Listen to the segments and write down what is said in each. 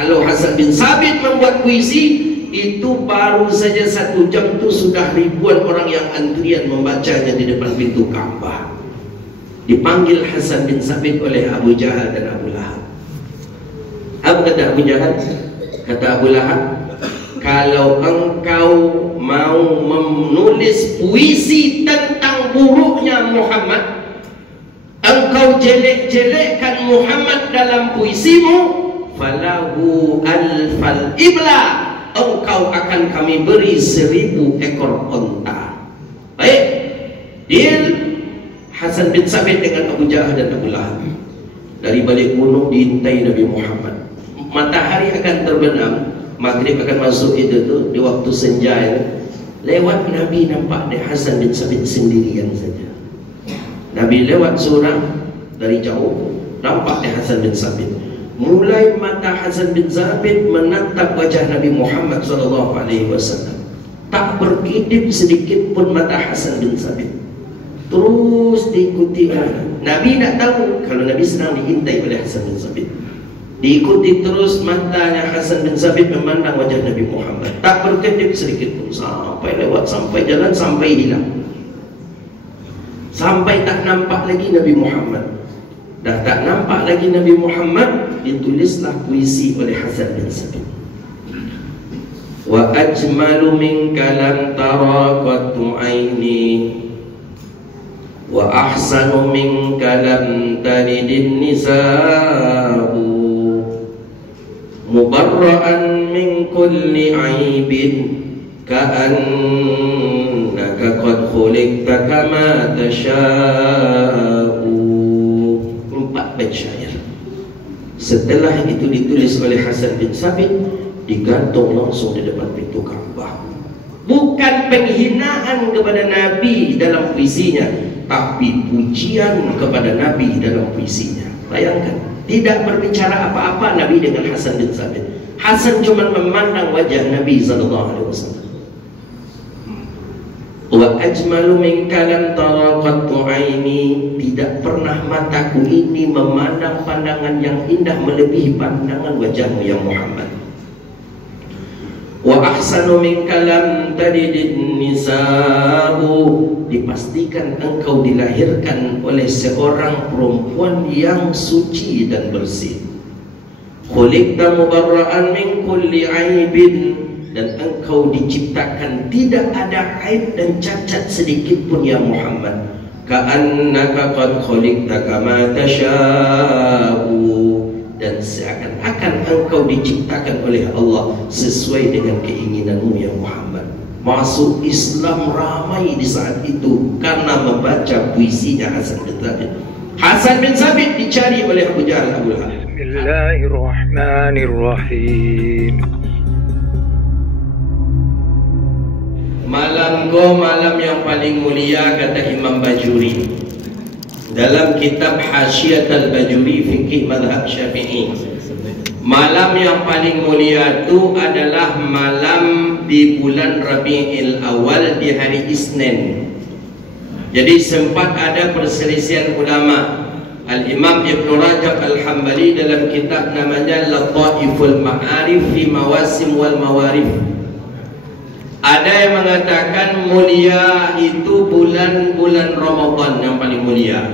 Kalau Hasan bin Sabit membuat puisi, itu baru saja 1 jam itu sudah ribuan orang yang antrian membacanya di depan pintu Ka'bah. Dipanggil Hasan bin Sabit oleh Abu Jahal dan Abu Lahab. Apa kata Abu Jahal? Kata Abu Lahab, kalau engkau mau menulis puisi tentang buruknya Muhammad, engkau jelek-jelekkan Muhammad dalam puisimu, falahu alfal ibla, engkau akan kami beri 1000 ekor onta. Baik, deal. Hasan bin Sabit dengan Abu Jahal dan Abu Lahab dari balik gunung diintai Nabi Muhammad. Matahari akan terbenam, maghrib akan masuk itu tuh di waktu senja itu. Lewat Nabi nampak deh Hasan bin Sabit sendirian saja. Nabi lewat seorang dari jauh, nampak deh Hasan bin Sabit. Mulai mata Hasan bin Sabit menatap wajah Nabi Muhammad SAW. Tak berkedip sedikit pun mata Hasan bin Sabit. Terus diikuti Nabi tak tahu kalau Nabi sedang diintai oleh Hasan bin Sabit. Diikuti terus matanya Hasan bin Sabit memandang wajah Nabi Muhammad. Tak berkedip sedikit pun sampai lewat, sampai jalan, sampai hilang. Sampai tak nampak lagi Nabi Muhammad. Dah tak nampak lagi Nabi Muhammad, ditulislah puisi oleh Hasan bin Sabit. Wa ajmalu minka lam tara qattu aini, wa ahsanu minka lam talidin nisa'u, mubarra'an min kulli aibin, ka'annaka qad khuliqta kama tasha'u. 4 bait syair. Setelah itu ditulis oleh Hasan bin Sabit, digantung langsung di depan pintu Ka'bah. Bukan penghinaan kepada Nabi dalam puisinya, tapi pujian kepada Nabi dalam puisinya. Bayangkan, tidak berbicara apa-apa Nabi dengan Hasan bin Sabit. Hasan cuma memandang wajah Nabi SAW. Wa ajmalu minka lam tara qattu aini, tidak pernah mataku ini memandang pandangan yang indah melebihi pandangan wajahmu ya Muhammad. Wa ahsanu minka lam talidin nisa'u, dipastikan engkau dilahirkan oleh seorang perempuan yang suci dan bersih. Khuliqta mubarra'an min kulli aibin, dan engkau diciptakan tidak ada aib dan cacat sedikit pun ya Muhammad. Ka'annaka qad khuliqta kama tasha'u, dan seakan-akan engkau diciptakan oleh Allah sesuai dengan keinginanmu ya Muhammad. Masuk Islam ramai di saat itu karena membaca puisinya Hasan bin Sabit. Hasan bin Sabit dicari oleh Abu Jahal, Abu Lahab. Bismillahirrahmanirrahim. Malam yang paling mulia, kata Imam Bajuri dalam kitab Hasyiat al-Bajuri Fikih Madhab Syafi'i. Malam yang paling mulia itu adalah malam di bulan Rabi'il Awal di hari Isnin. Jadi sempat ada perselisihan ulama. Al-Imam Ibn Rajab Al-Hambali dalam kitab namanya Lataiful Ma'arif fi Mawasim wal Mawarif, ada yang mengatakan mulia itu bulan-bulan Ramadan yang paling mulia.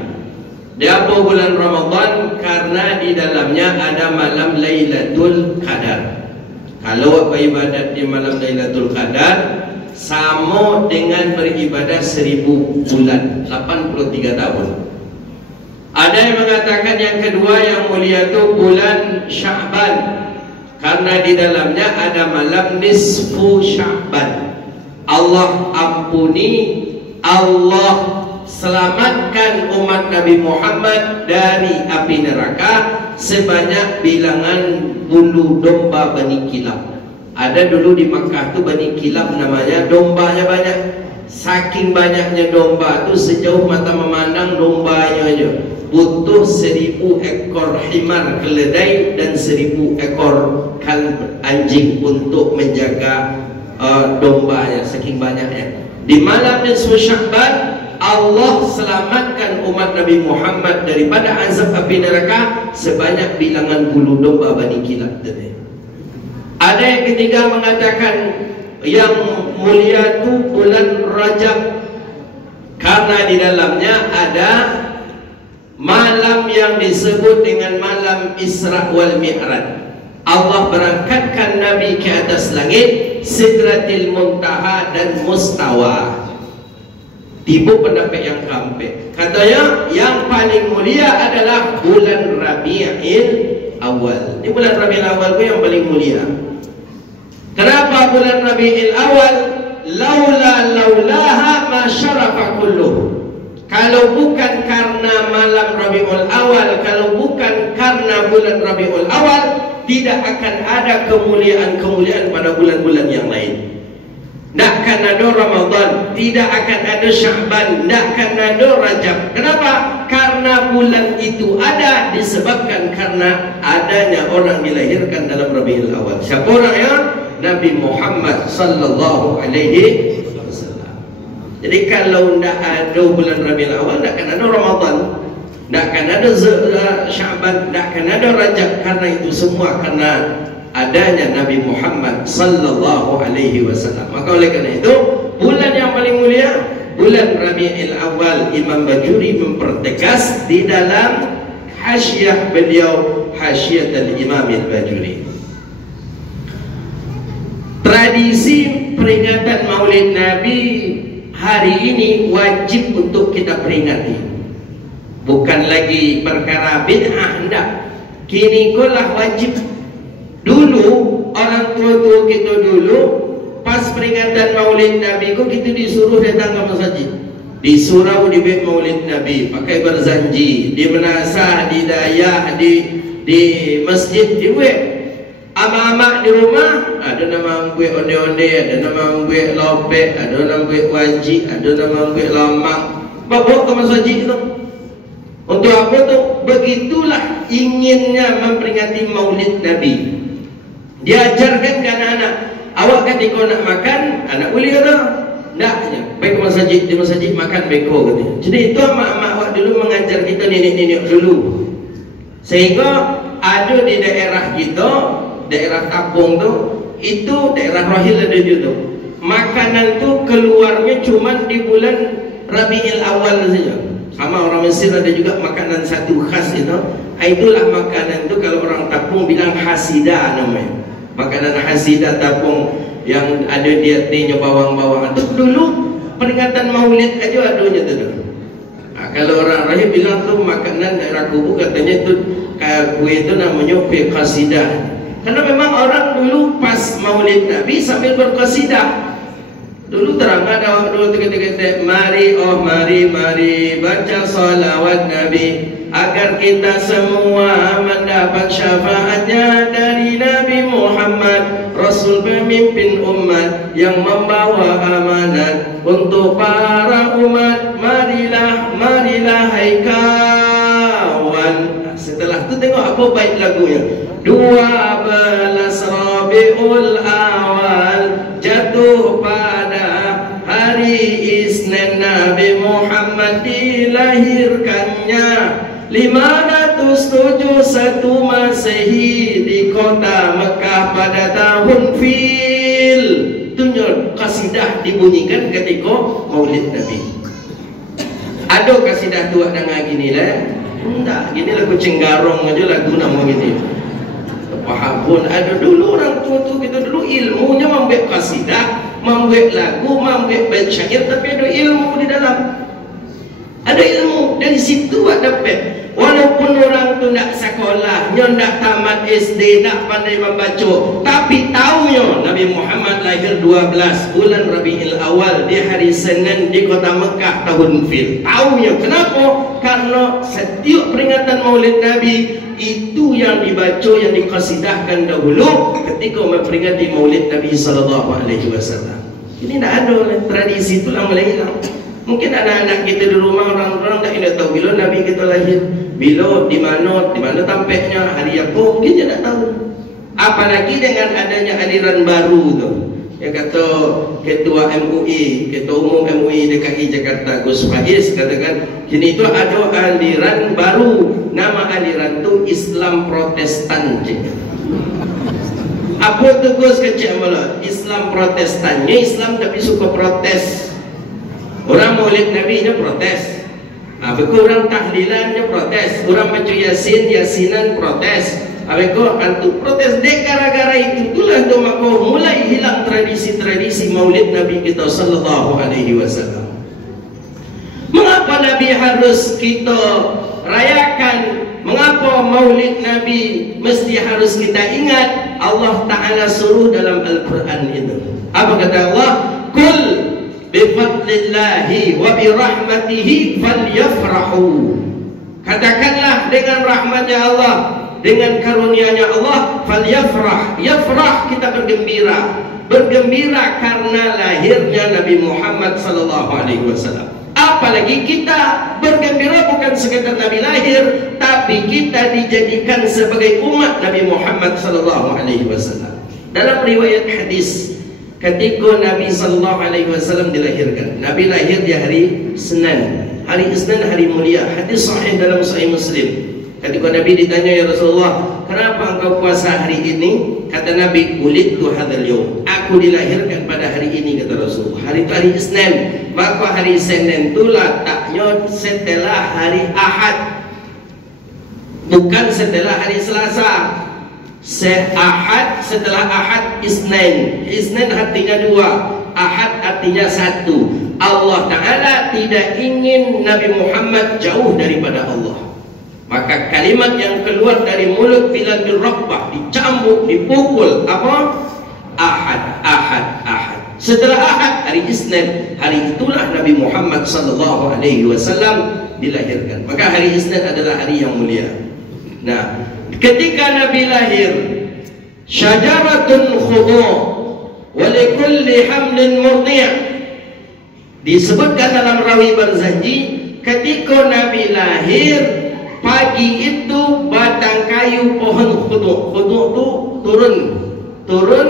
Dia apa bulan Ramadan? Karena di dalamnya ada malam Lailatul Qadar. Kalau beribadat di malam Lailatul Qadar sama dengan beribadah 1000 bulan, 83 tahun. Ada yang mengatakan yang kedua yang mulia itu bulan Sya'ban, karena di dalamnya ada malam nisfu Sya'ban. Allah ampuni, Allah selamatkan umat Nabi Muhammad dari api neraka sebanyak bilangan bulu domba Bani Kilab. Ada dulu di Makkah tu Bani Kilab namanya, dombanya banyak. Saking banyaknya domba tu sejauh mata memandang dombanya aja butuh 1000 ekor himar keledai dan 1000 ekor kalb anjing untuk menjaga dombanya, saking banyaknya. Di malam nisfu Sya'ban Allah selamatkan umat Nabi Muhammad daripada azab api neraka sebanyak bilangan bulu domba Bani Kilab tadi. Ada yang ketiga mengatakan yang mulia itu bulan Rajab, karena di dalamnya ada malam yang disebut dengan malam Isra wal Mi'raj. Allah berangkatkan Nabi ke atas langit, Sidratil Muntaha dan Mustawa. Tiba pendapat yang keempat, katanya yang paling mulia adalah bulan Rabiul Awal. Ini bulan Rabiul Awal itu yang paling mulia. Kenapa bulan Rabiul Awal? Laulaha ma syarafa kulluh. Kalau bukan karena malam Rabiul Awal, kalau bukan karena bulan Rabiul Awal, tidak akan ada kemuliaan-kemuliaan pada bulan-bulan yang lain. Tak akan ada Ramadan, tidak akan ada Sya'ban, tak akan ada Rajab. Kenapa? Karena bulan itu ada disebabkan karena adanya orang dilahirkan dalam Rabiul Awal. Siapa orangnya? Nabi Muhammad sallallahu alaihi wasallam. Jadi kalau tidak ada bulan Rabiul Awal, tak akan ada Ramadan, tak akan ada Sya'ban, tak akan ada Rajab. Karena itu semua karena adanya Nabi Muhammad sallallahu alaihi wasallam. Maka oleh karena itu bulan yang paling mulia bulan Rabiul Awal. Imam Bajuri mempertegas di dalam hasyiah beliau, Hasyiat al-Imam al-Bajuri. Tradisi peringatan Maulid Nabi hari ini wajib untuk kita peringati. Bukan lagi perkara bid'ah, hendak. Kini kolah wajib. Dulu orang tua-tua kita dulu pas peringatan Maulid Nabi kok kita disuruh datang ke masjid, disuruh di bait Maulid Nabi, pakai berzanji, di menasah, di dayah, di masjid, di buat ama-ama di rumah. Ada nama buat onde-onde, ada nama buat lopek, ada nama buat wajib, ada nama buat lamang, bawa ke masjid itu. Untuk apa tu? Begitulah inginnya memperingati Maulid Nabi. Diajarkan ke anak-anak, awak ketika nak makan, anak boleh kata? Tak, baik ke masjid, di masjid makan beko kata. Jadi itu mak-mak awak dulu mengajar kita, nenek-nenek dulu. Sehingga ada di daerah kita, daerah Tapung tu, itu daerah Rahil ada juga tu. Makanan tu keluarnya cuma di bulan Rabiul Awal saja. Sama orang Mesir ada juga makanan satu khas itu. Itulah makanan tu kalau orang Tapung bilang hasidah namanya. Makanan hasidah Tapung yang ada dietnya bawang-bawang. Itu dulu peringatan Maulid aja adanya tu. Kalau orang Rahim bilang tu makanan daerah Kubu, katanya tu kue itu namanya kue qasidah. Karena memang orang dulu pas Maulid Nabi sambil berqasidah. Dulu terang ada dulu kata-kata, mari baca salawat Nabi agar kita semua mendapat syafaatnya dari Nabi Muhammad, Rasul pemimpin umat yang membawa amanat untuk para umat. Marilah hai kawan. Setelah itu tengok apa bait lagunya. 12 Rabiul Awal jatuh pada hari Isnin, Nabi Muhammad dilahirkannya. 571 Masehi di kota Mekah pada tahun Fil. Tunjuk kasidah dibunyikan ketika Maulid Nabi. Ada kasidah tua dengan gini lah. Enggak, gini lagu Cenggarong aja lagu nama gini. Faham pun ada dulu orang tua kita dulu ilmunya membuat kasidah, membuat lagu, membuat bait syair, tapi ada ilmu di dalam. Ada ilmu dari situ ada dapat. Walaupun orang tu nak sekolah, nak tamat SD, nak pandai membaca, tapi tahunya Nabi Muhammad lahir 12 bulan Rabiul Awal di hari Senin di kota Mekah tahun Fil. Tahunya kenapa? Karena setiap peringatan Maulid Nabi itu yang dibaca, yang dikasidahkan dahulu ketika memperingati Maulid Nabi sallallahu alaihi wasallam. Ini tidak ada tradisi itu lah, mulai hilang. Mungkin anak-anak kita di rumah orang-orang tak ingat tahu bila Nabi kita lahir, bila, di mana tampaknya, hari apa, mungkin dia tak tahu. Apalagi dengan adanya aliran baru tu. Yang kata Ketua MUI, Ketua Umum MUI DKI Jakarta Gus Faiz katakan, kini itu ada aliran baru. Nama aliran tu Islam Protestan. Apa tugas kecil malah Islam Protestannya Islam tapi suka protes. Orang maulid Nabi nya protes. Orang tahlilannya protes. Orang baca yasinan protes. Antu protes dek gara-gara itu itulah tu maka mulai hilang tradisi-tradisi maulid Nabi kita sallallahu alaihi wasallam. Mengapa Nabi harus kita rayakan? Mengapa maulid Nabi mesti harus kita ingat? Allah Ta'ala suruh dalam Al-Quran itu. Apa kata Allah? Kul bifadlillahi wa birahmatihi falyafrahu. Katakanlah dengan rahmatnya Allah, dengan karunia-Nya Allah, falyafrah. Yafrah, kita bergembira. Bergembira karena lahirnya Nabi Muhammad sallallahu alaihi wasallam. Apalagi kita bergembira bukan sekedar Nabi lahir, tapi kita dijadikan sebagai umat Nabi Muhammad sallallahu alaihi wasallam. Dalam riwayat hadis, ketika Nabi sallallahu alaihi wasallam dilahirkan, Nabi lahir di hari Senin. Hari Isnin hari mulia. Hadis sahih dalam Sahih Muslim. Ketika Nabi ditanya, ya Rasulullah, kenapa engkau puasa hari ini? Kata Nabi, ulidtu hadzal yaum. Aku dilahirkan pada hari ini, kata Rasulullah. Hari itu hari Isnin. Maka hari Senin itu letaknya setelah hari Ahad, bukan setelah hari Selasa. Ahad setelah Ahad Isnin. Isnin artinya dua, Ahad artinya satu. Allah Ta'ala tidak ingin Nabi Muhammad jauh daripada Allah. Maka kalimat yang keluar dari mulut Bilal bin Rabah dicambuk, dipukul. Apa? Ahad, Ahad, Ahad. Setelah Ahad, hari Isnin. Hari itulah Nabi Muhammad sallallahu alaihi wasallam dilahirkan. Maka hari Isnin adalah hari yang mulia. Nah, ketika Nabi lahir, syajaratun khudu' wa likulli hamlin murdi'. Disebutkan dalam Rawi Barzanji, ketika Nabi lahir, pagi itu batang kayu pohon khudu'. Khudu' itu turun,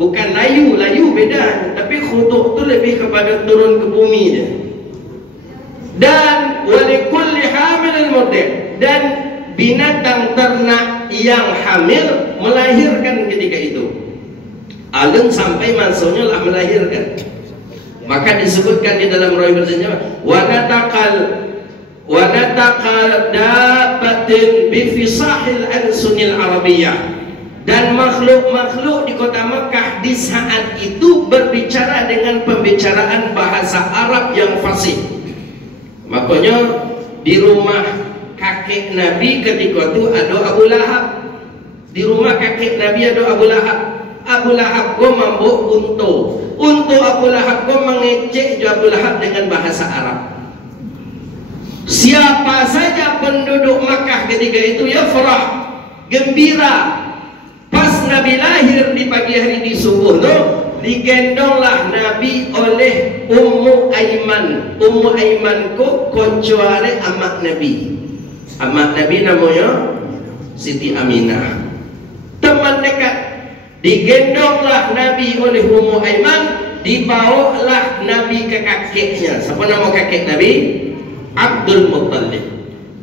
bukan layu beda, tapi khudu' itu lebih kepada turun ke bumi dia. Dan walikulli hamilin murdi', dan binatang ternak yang hamil melahirkan ketika itu. Alun sampai mansunya lah melahirkan. Maka disebutkan di dalam Rawi Barzanji, wa nataqal dabatin bifisahil ansunil arabiyah. Dan makhluk-makhluk di kota Mekah di saat itu berbicara dengan pembicaraan bahasa Arab yang fasih. Makanya di rumah kakek Nabi ketika itu ada Abu Lahab. Di rumah kakek Nabi ada Abu Lahab. Abu Lahab go mambuk untuk Abu Lahab go mengecek Abu Lahab dengan bahasa Arab. Siapa saja penduduk Makkah ketika itu yafrah, gembira. Pas Nabi lahir di pagi hari di subuh tu, digendonglah Nabi oleh Ummu Aiman. Ummu Aiman ko koncoare amak Nabi. Amak Nabi namanya Siti Aminah. Teman dekat. Digendonglah Nabi oleh Ummu Aiman, dibawalah Nabi ke kakeknya. Siapa nama kakek Nabi? Abdul Muttalib.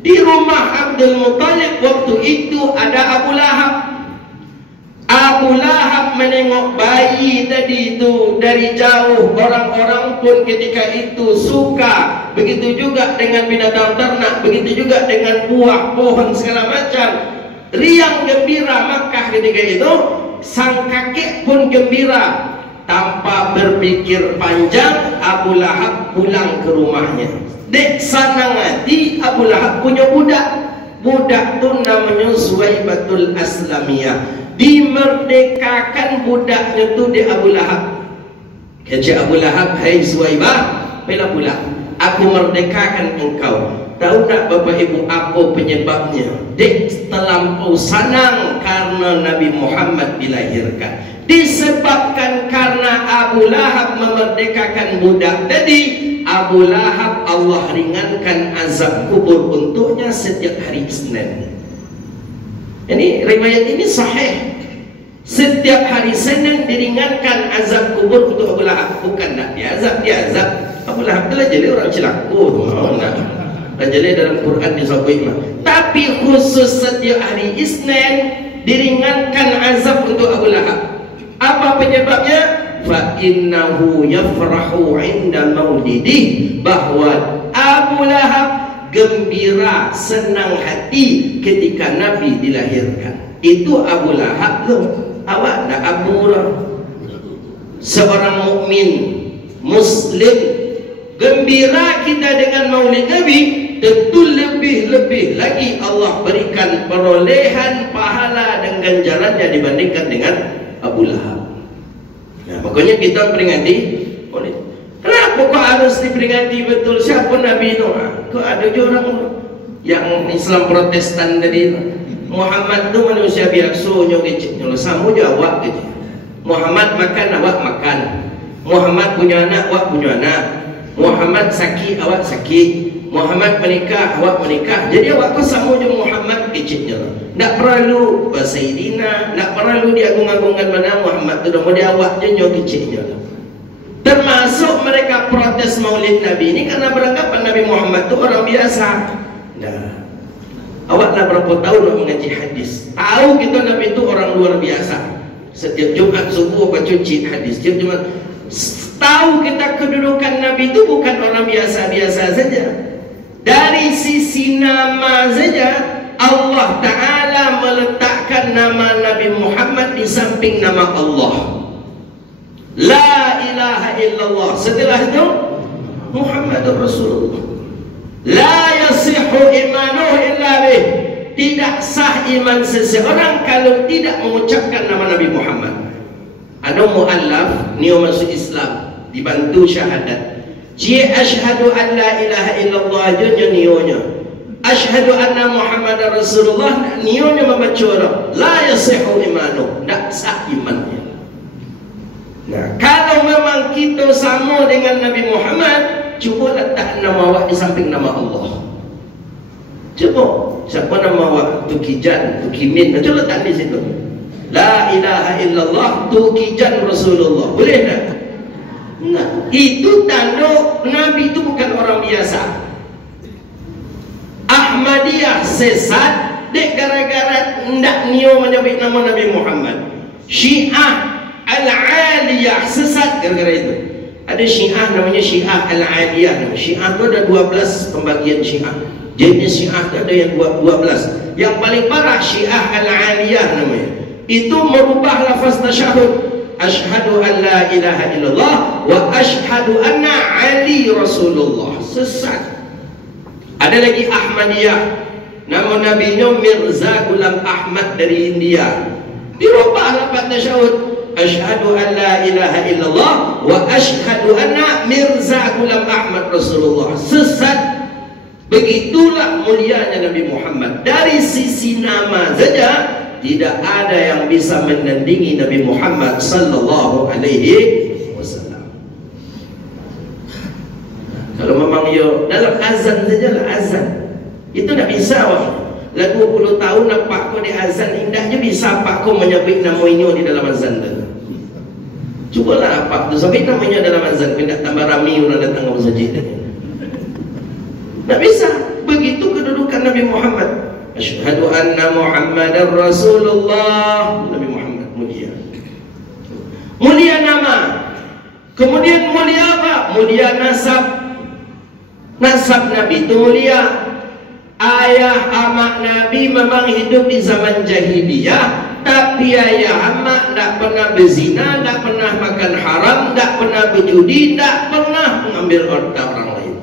Di rumah Abdul Muttalib waktu itu ada Abu Lahab. Abu Lahab menengok bayi tadi itu dari jauh. Orang-orang pun ketika itu suka. Begitu juga dengan binatang ternak, begitu juga dengan buah pohon segala macam. Riang gembira Makkah ketika itu. Sang kakek pun gembira. Tanpa berpikir panjang, Abu Lahab pulang ke rumahnya. Dek sanang hati, Abu Lahab punya budak. Budak tu namanya Suwaibatul Aslamiyah. Dimerdekakan budaknya tu di Abu Lahab. Kata Abu Lahab, hai Suwaibah, bila pula aku merdekakan engkau. Tahu tak Bapak Ibu apa penyebabnya? Dek terlampau sanang karena Nabi Muhammad dilahirkan. Disebabkan karena Abu Lahab memerdekakan budak tadi, Abu Lahab Allah ringankan azab kubur untuknya setiap hari Isnin. Ini riwayat ini sahih. Setiap hari Senin diringankan azab kubur untuk Abu Lahab. Bukan nak diazab. Abu Lahab telah jadi orang cilaku. Jadi dalam Quran disebut. Tapi khusus setiap hari Isnin diringankan azab untuk Abu Lahab. Apa penyebabnya? Fa innahu yafrahu 'inda maulidih, bahwa Abu Lahab gembira, senang hati ketika Nabi dilahirkan. Itu Abu Lahab tu. Awak nak Abu Lahab. Seorang mukmin Muslim gembira kita dengan maulid Nabi, tentu lebih-lebih lagi Allah berikan perolehan pahala dan ganjarannya dibandingkan dengan Abu Lahab. Nah, makanya kita peringati maulid. Kenapa kok harus diperingati betul? Siapa Nabi itu? Kok ada je orang yang Islam Protestan tadi itu? Muhammad tu manusia biasa, nyok sama je awak gitu. Muhammad makan, awak makan. Muhammad punya anak, awak punya anak. Muhammad sakit, awak sakit. Muhammad menikah, awak menikah. Jadi awak kau sama je Muhammad kecilnya. Tak perlu Sayyidina, tak perlu diagung-agungkan mana Muhammad tu. Dia awak je nyok kecilnya. Termasuk mereka protes maulid Nabi ini karena beranggapan Nabi Muhammad itu orang biasa. Nah, awak dah berapa tahun nak mengaji hadis? Tahu kita Nabi itu orang luar biasa. Setiap Jumat subuh baca hadis. Setiap Jumat. Tahu kita kedudukan Nabi itu bukan orang biasa-biasa saja. Dari sisi nama saja Allah Ta'ala meletakkan nama Nabi Muhammad di samping nama Allah. La ilaha illallah. Setelah itu Muhammadur Rasulullah. La yasihu imanuhu illa bih. Tidak sah iman seseorang kalau tidak mengucapkan nama Nabi Muhammad. Ada mu'allaf niyo masuk Islam, dibantu syahadat. Jie asyhadu an la ilaha illallah je niyonya. Asyhadu anna Muhammadar Rasulullah niyonya membaca la yasihu imanuhu. Tak sah imannya. Nah, kalau memang kita sama dengan Nabi Muhammad, cuba letak nama awak di samping nama Allah. Cuba, siapa nama awak? Tukijan, Tukimin, cuba letak di situ. La ilaha illallah Tukijan Rasulullah. Boleh tak? Nah, itu tanda Nabi itu bukan orang biasa. Ahmadiyah sesat dek gara-gara ndak niyo menyebut nama Nabi Muhammad. Syiah Al-Aliyah sesat gara-gara itu. Ada Syiah namanya Syiah Al-Aliyah. Syiah itu ada 12 pembagian Syiah. Jenis Syiah itu ada yang 12. Yang paling parah Syiah Al-Aliyah namanya. Itu merubah lafaz tasyahud. Asyhadu an la ilaha illallah wa asyhadu anna Ali Rasulullah. Sesat. Ada lagi Ahmadiyah. Nama nabinya Mirza Ghulam Ahmad dari India. Dirubah lafaz tasyahud. Asyhadu an la ilaha illallah wa asyhadu anna Mirza Ghulam Ahmad Rasulullah. Sesat. Begitulah mulianya Nabi Muhammad. Dari sisi nama saja tidak ada yang bisa menandingi Nabi Muhammad sallallahu alaihi wasallam. Kalau memang yo dalam azan sajalah azan. Itu tak bisa wah. Lah 20 tahun nampak kau di azan indahnya bisa apa kau menyebut nama ini di dalam azan tu. Cubalah apa tu sampai namanya dalam azan tidak tambah ramai orang datang ke masjid. Tak bisa. Begitu kedudukan Nabi Muhammad. Asyhadu anna Muhammadar Rasulullah. Nabi Muhammad mulia. Mulia nama. Kemudian mulia apa? Mulia nasab. Nasab Nabi itu mulia. Ayah amak Nabi memang hidup di zaman jahiliyah, tapi ayah amak tak pernah berzina, tak pernah makan haram, tak pernah berjudi, tak pernah mengambil harta orang lain.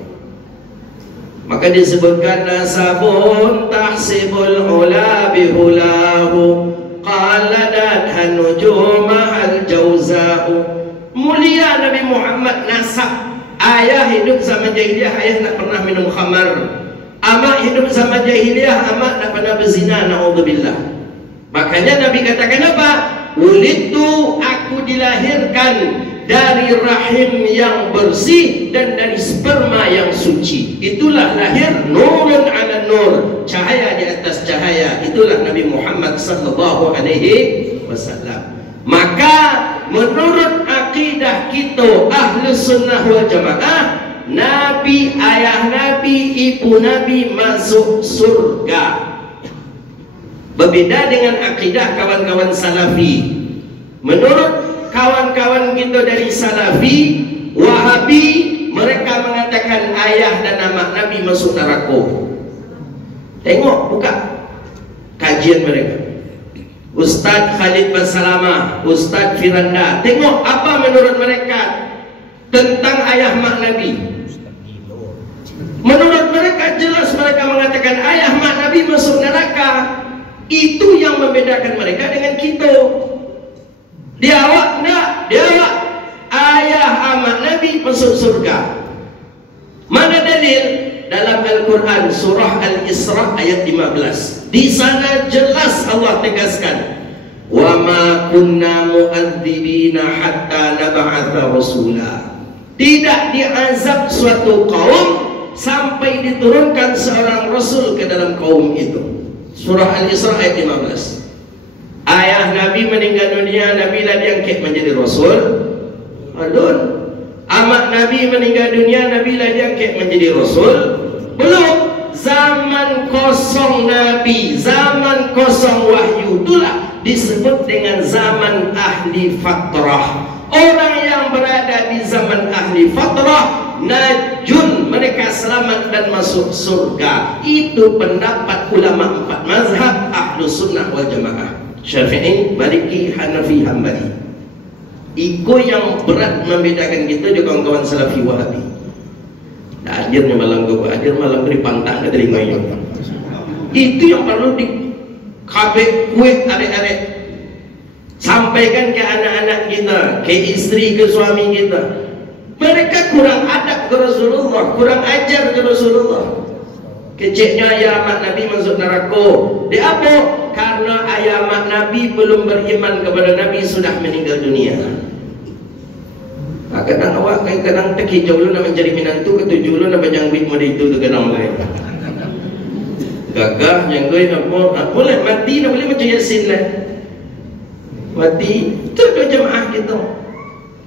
Maka disebutkan nasabun tahsibul ula bihulahu qaladat hanujumahal jauzahu. Mulia Nabi Muhammad nasab. Ayah hidup zaman jahiliyah, ayah tak pernah minum khamar. Amak hidup zaman jahiliyah, amak tak pernah berzina, na'udzubillah. Makanya Nabi katakan apa? Ulidtu, aku dilahirkan dari rahim yang bersih dan dari sperma yang suci. Itulah lahir nurun ala nur, cahaya di atas cahaya. Itulah Nabi Muhammad sallallahu alaihi wasallam. Maka menurut akidah kita Ahlus Sunnah wal Jamaah, Nabi, ayah Nabi, ibu Nabi masuk surga. Berbeda dengan akidah kawan-kawan Salafi. Menurut kawan-kawan kita dari Salafi, Wahabi, mereka mengatakan ayah dan anak Nabi masuk neraka. Tengok, buka kajian mereka. Ustaz Khalid Basalamah, Ustaz Firanda, tengok apa menurut mereka tentang ayah mak Nabi. Menurut mereka jelas mereka mengatakan ayah mak Nabi masuk neraka. Itu yang membedakan mereka dengan kita. Dia awak enggak, dia awak ayah amat Nabi masuk surga. Mana dalil? Dalam Al-Quran surah Al-Isra ayat 15. Di sana jelas Allah tegaskan, wa ma kunna mu'adzibina hatta nab'atha rasula. Tidak diazab suatu kaum sampai diturunkan seorang rasul ke dalam kaum itu. Surah Al-Isra ayat 15. Ayah Nabi meninggal dunia, Nabi lah diangkat menjadi rasul. Alun. Amat Nabi meninggal dunia, Nabi lah diangkat menjadi rasul. Belum. Zaman kosong Nabi, zaman kosong wahyu, itulah disebut dengan zaman ahli fatrah. Orang yang berada di zaman ahli fatrah, najun, mereka selamat dan masuk surga. Itu pendapat ulama 4 mazhab Ahlus Sunnah wal Jamaah, Syafi'i, Maliki, Hanafi, Hambali. Iko yang berat membedakan kita dengan kawan-kawan Salafi, Wahabi. Hadirnya malam gue, hadir malam beri pantang dari ngoyo. Itu yang perlu di kabeh kue arek-arek sampaikan ke anak-anak kita, ke istri, ke suami kita. Mereka kurang adab ke Rasulullah, kurang ajar ke Rasulullah. Keciknya ayah mak Nabi masuk neraka. Dia apa? Karena ayah mak Nabi belum beriman kepada Nabi, sudah meninggal dunia. Kadang awak kadang terkicau lu nak mencari minantu, ketujuh lu nak menjangwit mode itu tu kadang lain. Gagah jangwit apa? Boleh mati, nak boleh macam Yasin lah. Mati tu dua jemaah kita.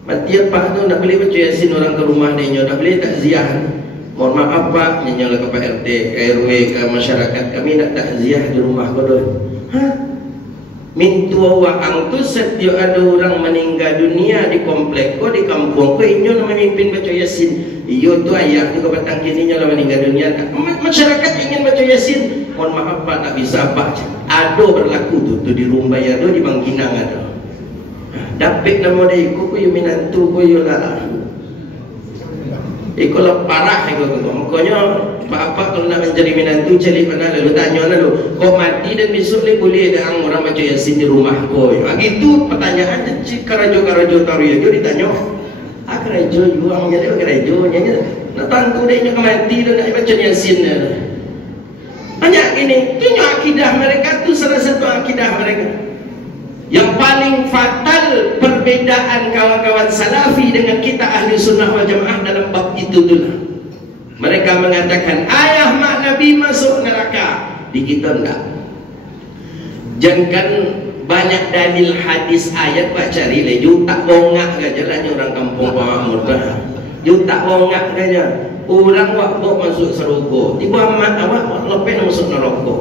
Mati apa tu nak boleh baca Yasin orang ke rumah dia, nak boleh takziah. Mohon maaf Pak, nyanyalah ke Pak RT, ke RW, ke masyarakat kami nak takziah di rumah kau doh. Hah? Mintu awak angtu setiap ada orang meninggal dunia di komplek ko, di kampung ko, inyo na memimpin baca Yasin. Iyo tu ayah tu kebatang kini nyo na meninggal dunia. Masyarakat ingin baca Yasin. Mohon maaf Pak, tak bisa Pak. Ado berlaku tu di rumah ya, di Bangkinang ada. Dapik nama dia, ko yung minantu ko yung lah. Iko lah parah iko ko. Makanya Pak kalau nak menjadi minantu cari mana lalu tanya lalu. Kau mati dan besok ni boleh ada orang baca Yasin di rumah kau. Gitu pertanyaan cik karajo taruh dia ditanya. Karajo juang jadi karajo nya. Nak tangku dia nya mati dan nak baca Yasin. Banyak ini. Itu akidah mereka tu salah satu akidah mereka. Yang paling fatal perbedaan kawan-kawan Salafi dengan kita Ahli Sunnah wal Jamaah dalam bab itu dulu. Mereka mengatakan ayah mak Nabi masuk neraka. Di kita enggak. Jangan banyak dalil hadis ayat pak cari le. You tak bongak ke jalannya orang kampung Pamamur. You tak bongak saja. Orang waktu masuk surga. Tiba amat awak lepas masuk neraka.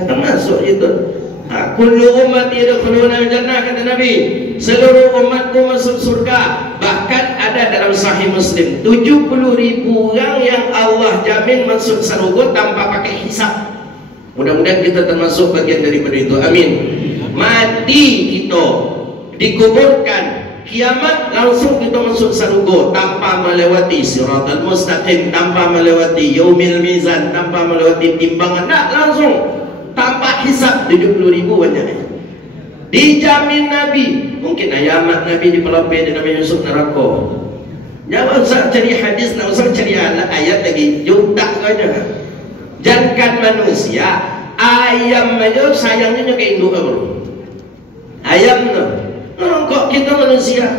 Kata masuk itu. Kullu ummati yadkhuluna al-jannah, kata Nabi, seluruh umatku masuk surga. Bahkan ada dalam Sahih Muslim 70.000 orang yang Allah jamin masuk surga tanpa pakai hisab. Mudah-mudahan kita termasuk bagian daripada itu. Amin. Mati kita, dikuburkan, kiamat langsung kita masuk surga tanpa melewati siratal mustaqim, tanpa melewati yaumil mizan, tanpa melewati timbangan, tak langsung. Tanpa hisab 70.000 banyak. Dijamin Nabi. Mungkin ayamat Nabi di pelopeh dia namanya Yusuf neraka. Jangan usah cari hadis, nak usah cari ayat lagi. Jutak saja. Jangan manusia, ayam aja sayangnya ke induk apa? Ayam tu. Kok kita manusia?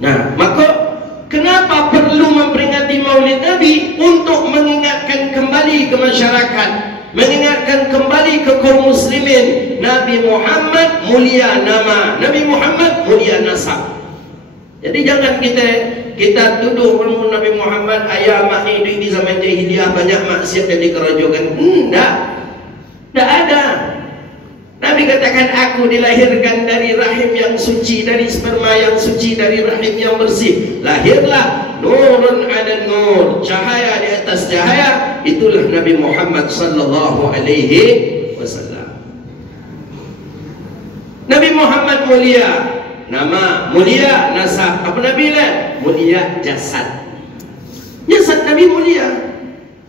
Nah, maka kenapa perlu memperingati Maulid Nabi? Untuk mengingatkan kembali ke masyarakat, mengingatkan kembali ke kaum muslimin, Nabi Muhammad mulia nama, Nabi Muhammad mulia nasab. Jadi jangan kita tuduh Nabi Muhammad ayah mak ni di zaman jahiliyah banyak maksiat yang dikerajokan. Tak ada. Nabi katakan, aku dilahirkan dari rahim yang suci, dari sperma yang suci, dari rahim yang bersih. Lahirlah nurun ala nur, cahaya di atas cahaya. Itulah Nabi Muhammad sallallahu alaihi wasallam. Nabi Muhammad mulia, nama mulia, nasab apa Nabi lah? Mulia jasad. Jasad Nabi mulia.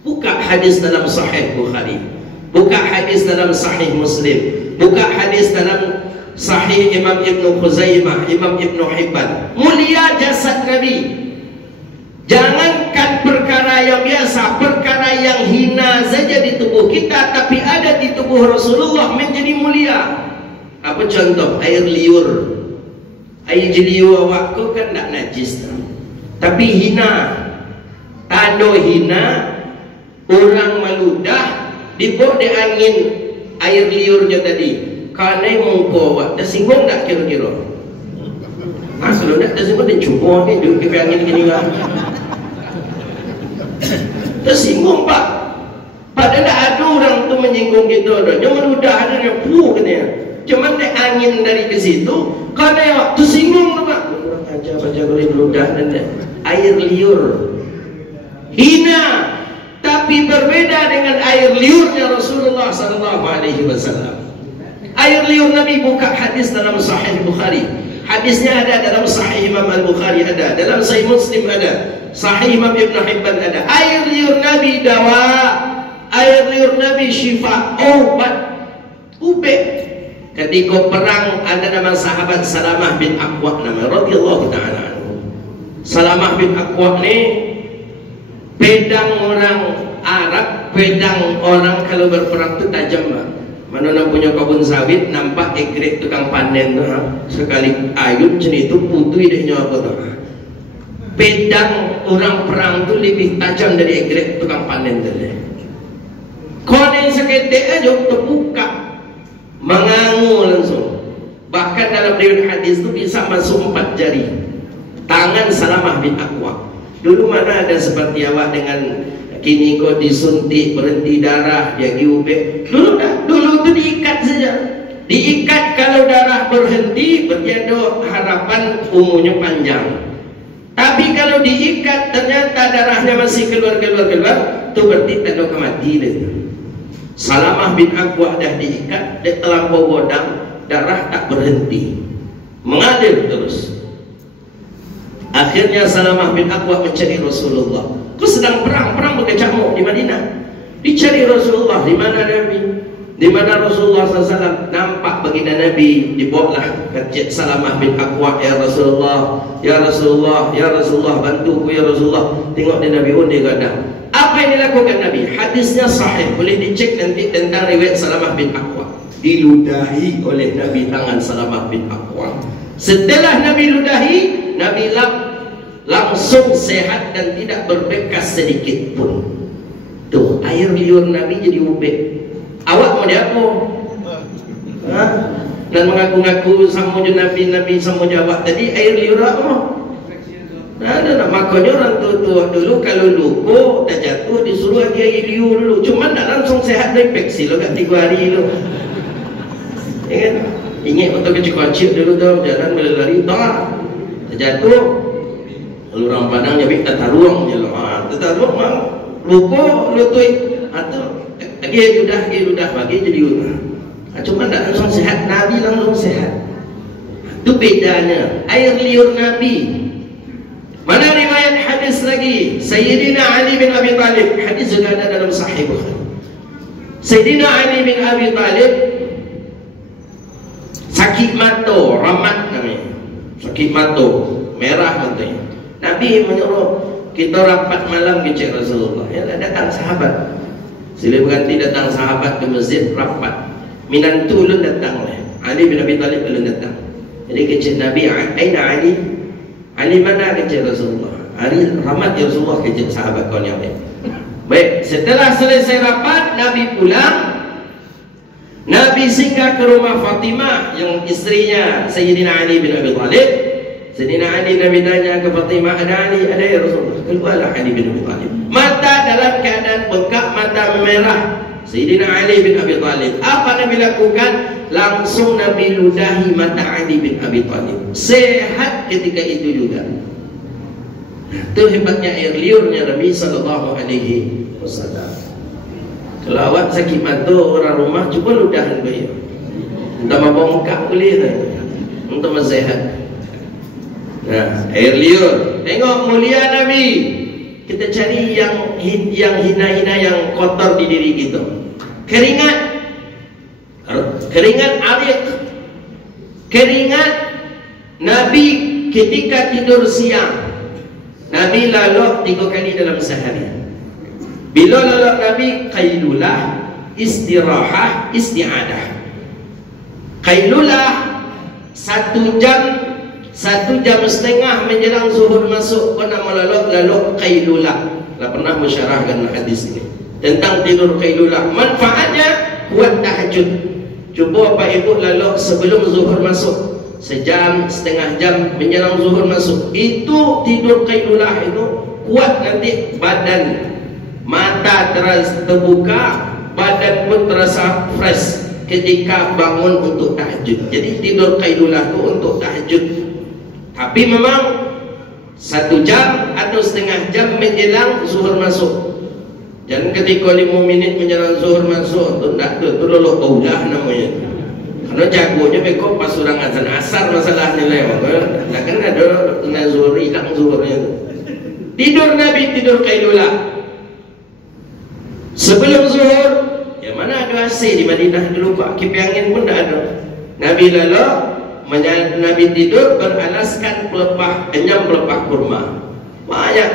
Buka hadis dalam Sahih Bukhari, buka hadis dalam Sahih Muslim, buka hadis dalam Sahih Imam Ibn Khuzaimah, Imam Ibn Hibban. Mulia jasad Nabi. Jangankan perkara yang biasa, perkara yang hina saja di tubuh kita, tapi ada di tubuh Rasulullah menjadi mulia. Apa contoh? Air liur. Air liur waktu kan tak najis, tapi hina. Tado hina, orang meludah, dibawa di angin air liurnya tadi. Karena mungko awak dah singgung tak kira-kira? Kalau tak dah singgung, dia cuba ni duduk ke angin gini lah. Tersinggung pak. Padahal ada orang tu menyinggung kita dah. Dia meludah ada yang puh katanya. Cuma dia angin dari ke situ, karena tersinggung tu pak. Orang ajar baca boleh meludah dan dia air liur. Hina, tapi berbeda dengan air liurnya Rasulullah sallallahu alaihi wasallam. Air liur Nabi, buka hadis dalam Sahih Bukhari. Hadisnya ada dalam Sahih Imam Al-Bukhari, ada dalam Sahih Muslim, ada Sahih Imam Ibn Hibban, ada. Air liur Nabi dawa, air liur Nabi syifa, obat, ubek. Ketika perang ada nama sahabat Salamah bin Aqwa nama radhiyallahu taala anhu. Salamah bin Aqwa ni pedang orang Arab, pedang orang kalau berperang tu tajam lah. Mana nak punya kebun sawit, nampak egrek tukang panen tu, sekali ayun macam itu putui dia apa tu. Pedang orang perang tu lebih tajam dari egrek tukang panen tu. Konen seketik aja terbuka, mengangu langsung. Bahkan dalam riwayat hadis tu bisa masuk 4 jari tangan Salamah bin Aqwa. Dulu mana ada seperti awak dengan kini kau disuntik berhenti darah dia giubek. Dulu tu diikat saja. Diikat, kalau darah berhenti bertiada harapan umurnya panjang. Tapi kalau diikat ternyata darahnya masih keluar, tu berarti tak ada kemati dia. Salamah bin Aqwa dah diikat, dia terlampau bodang, darah tak berhenti, mengalir terus. Akhirnya Salamah bin Aqwa mencari Rasulullah. Kau sedang perang berkecamuk di Madinah. Dicari Rasulullah, di mana Nabi? Di mana Rasulullah SAW? Nampak baginda Nabi, dibawalah ke Salamah bin Aqwa. Ya Rasulullah, ya Rasulullah, ya Rasulullah, bantuku ya Rasulullah. Tengok di Nabi undi gadang. Apa yang dilakukan Nabi? Hadisnya sahih, boleh dicek nanti tentang riwayat Salamah bin Aqwa. Diludahi oleh Nabi tangan Salamah bin Aqwa. Setelah Nabi ludahi, Nabi langsung sehat dan tidak berbekas sedikit pun. Tuh, air liur Nabi jadi ubek. Awak mau dia apa? Dan mengaku-ngaku sama je Nabi sama je awak tadi, air liur apa? Nah, makanya orang tua dulu kalau luka dah jatuh disuruh lagi air liur dulu. Cuma tak langsung sehat dari infeksi lo kat 3 hari dulu. Ingat? Ingat waktu kecil-kecil dulu tu jalan berlari tak terjatuh. Kalau orang Padang jadi tataruang je lah. Tataruang mah luka lutut atau lagi ludah bagi jadi utah. Cuma tak langsung sehat, Nabi langsung sehat. Itu bedanya air liur Nabi. Mana riwayat hadis lagi? Sayyidina Ali bin Abi Talib, hadis juga ada dalam Sahih Bukhari. Sayyidina Ali bin Abi Talib sakit mata, ramat namanya. Sakit mata, merah matanya. Nabi menyuruh kita rapat malam ke Cik Rasulullah. Ya, datang sahabat. Silih berganti datang sahabat ke masjid rapat. Minantu ulun datang lah. Ali bin Abi Talib ulun datang. Jadi ke Cik Nabi, aina Ali? Ali mana ke Cik Rasulullah? Ali ramat ya Rasulullah ke Cik sahabat kau yang baik. Baik, setelah selesai rapat, Nabi pulang. Nabi singgah ke rumah Fatimah yang istrinya Sayyidina Ali bin Abi Talib. Sayyidina Ali, Nabi tanya ke Fatimah, ada Ali? Ada ya Rasulullah. Keluarlah Ali bin Abi Talib. Mata dalam keadaan bengkak, mata merah. Sayyidina Ali bin Abi Talib. Apa Nabi lakukan? langsung Nabi ludahi mata Ali bin Abi Thalib. Sehat ketika itu juga. Itu hebatnya air liurnya Nabi sallallahu alaihi wasallam. Kalau awak sakit mata orang rumah, cuba ludahan beliau. Entah membongkak boleh tak? Untuk masehat. Nah, air liur. Tengok mulia Nabi. Kita cari yang hina-hina, yang kotor di diri kita. Keringat arik. Keringat Nabi ketika tidur siang. Nabi lalok 3 kali dalam sehari. Bila lalok Nabi, qailulah, istirahah, isti'adah. Qailulah 1 jam setengah menjelang zuhur masuk, kau nak lalok qailulah. Lah pernah mensyarahkan hadis ini tentang tidur qailulah. Manfaatnya buat tahajud. Cuba Pak Ibu lalok sebelum zuhur masuk, 1 jam, setengah jam menjelang zuhur masuk. Itu tidur qailulah itu kuat, nanti badan, mata terbuka, badan pun terasa fresh ketika bangun untuk tahajud. Jadi tidur qailulah itu untuk tahajud. Tapi memang 1 jam atau setengah jam menjelang zuhur masuk. Jangan ketika 5 minit menjelang zuhur masuk tu tak tu lolok kaulah namanya. Karena jagonya beko pas orang azan asar masalah nilai. Nah kan ada kena zuhur, hilang zuhurnya tu. Tidur Nabi, tidur qailulah. Sebelum zuhur, ya mana ada AC di Madinah dulu Pak, kipas angin pun tak ada. Nabi lalu Nabi tidur beralaskan enyam pelepah kurma. Banyak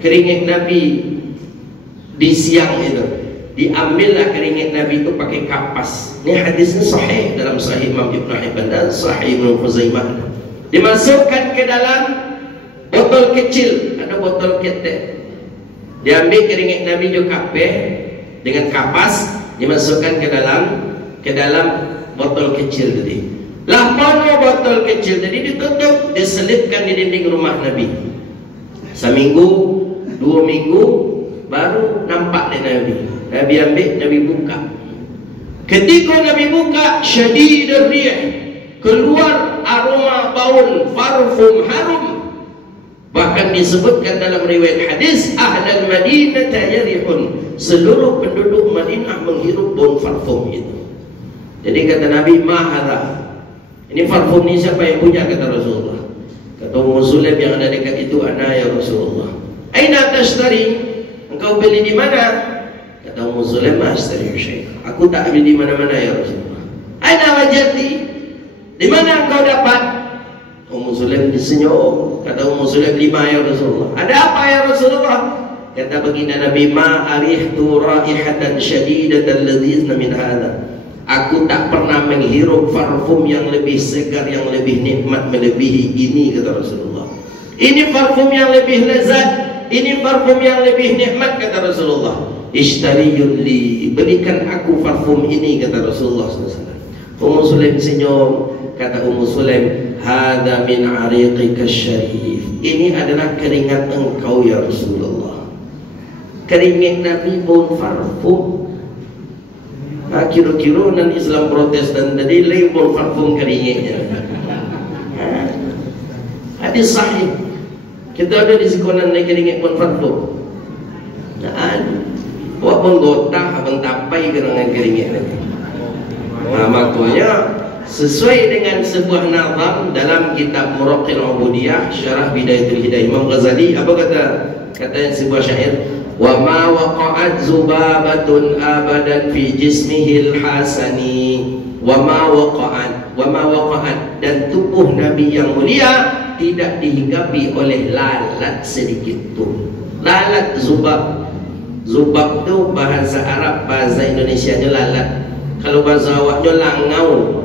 keringat Nabi di siang itu. Diambillah keringat Nabi itu pakai kapas. Ini hadisnya sahih dalam Sahih Imam Ibn Hibban dan Sahih Ibn Khuzaimah. Dimasukkan ke dalam botol kecil, ada botol ketek. Diambil keringat Nabi juga dengan kapas, dimasukkan ke dalam botol kecil tadi. Lah mana botol kecil tadi ditutup, diselipkan di dinding rumah Nabi. Seminggu, 2 minggu baru nampak Nabi. Nabi ambil, Nabi buka. Ketika Nabi buka, syadidur rih, keluar aroma baun, parfum harum. Bahkan disebutkan dalam riwayat hadis, ahlal Madinah yarihun, seluruh penduduk Madinah menghirup bau parfum itu. Jadi kata Nabi, mahara, ini parfum ini siapa yang punya? Kata Rasulullah. Kata Ummu Sulaim yang ada dekat itu, ana ya Rasulullah. Aina tashtari? Engkau beli di mana? Kata Ummu Sulaim, ashtari syekh. Aku tak beli di mana-mana ya Rasulullah. Aina wajati? Di mana engkau dapat? Ummu Sulaim disenyum. Kata Ummu Sulaim, 5 ya Rasulullah. Ada apa ya Rasulullah? Kata baginda Nabi, ma arihtu raihatan syadidatan ladzizna min hadha. Aku tak pernah menghirup parfum yang lebih segar, yang lebih nikmat melebihi ini, kata Rasulullah. Ini parfum yang lebih lezat, ini parfum yang lebih nikmat, kata Rasulullah. Ishtariyun li, berikan aku parfum ini, kata Rasulullah SAW. Ummu Sulaim senyum. Kata Ummu Sulaim, hadza min ariqika syarif. Ini adalah keringat engkau ya Rasulullah. Keringat Nabi bau parfum. Nah, kira-kira dan Islam Protestan tadi label parfum keringatnya. Hadis sahih. Kita ada di sekolah naik keringat pun parfum. Nah, buat penggotah abang tapai dengan keringat Nabi. Nah, makanya sesuai dengan sebuah nazam dalam kitab Muraqil Ubudiyah Syarah Bidayatul Hidayah Imam Ghazali, apa kata sebuah syair, wa ma waqa'at zubabatun abadan fi jismihil hasani, wa ma waqa'at, dan tubuh Nabi yang mulia tidak dihinggapi oleh lalat sedikit pun. Lalat, zubab itu bahasa Arab, bahasa Indonesianya lalat. Kalau bahasa awaknya langau.